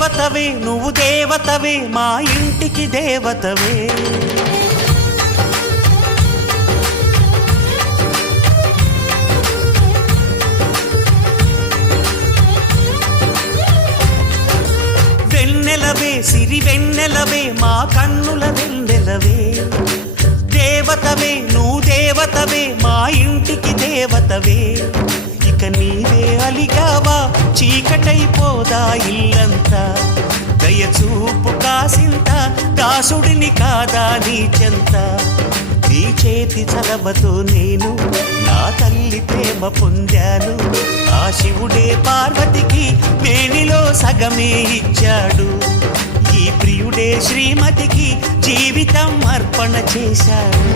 దేవతవే నువ్వు దేవతవే మా ఇంటికి దేవతవే. వెన్నెలవే సిరి వెన్నెలవే మా కన్నుల వెన్నెలవే. దేవతవే నువ్వు దేవతవే మా ఇంటికి దేవతవే. ఇక నీవే అలిగావా చీకటైపోదా ఇల్లంతా. దయచూపు కాసింత దాసుడిని కాదా నీ చెంత. నీ చేతి చలవతో నేను నా తల్లి ప్రేమ పొందాను. ఆ శివుడే పార్వతికి మేనిలో సగమే ఇచ్చాడు. ఈ ప్రియుడే శ్రీమతికి జీవితం అర్పణ చేశాడు.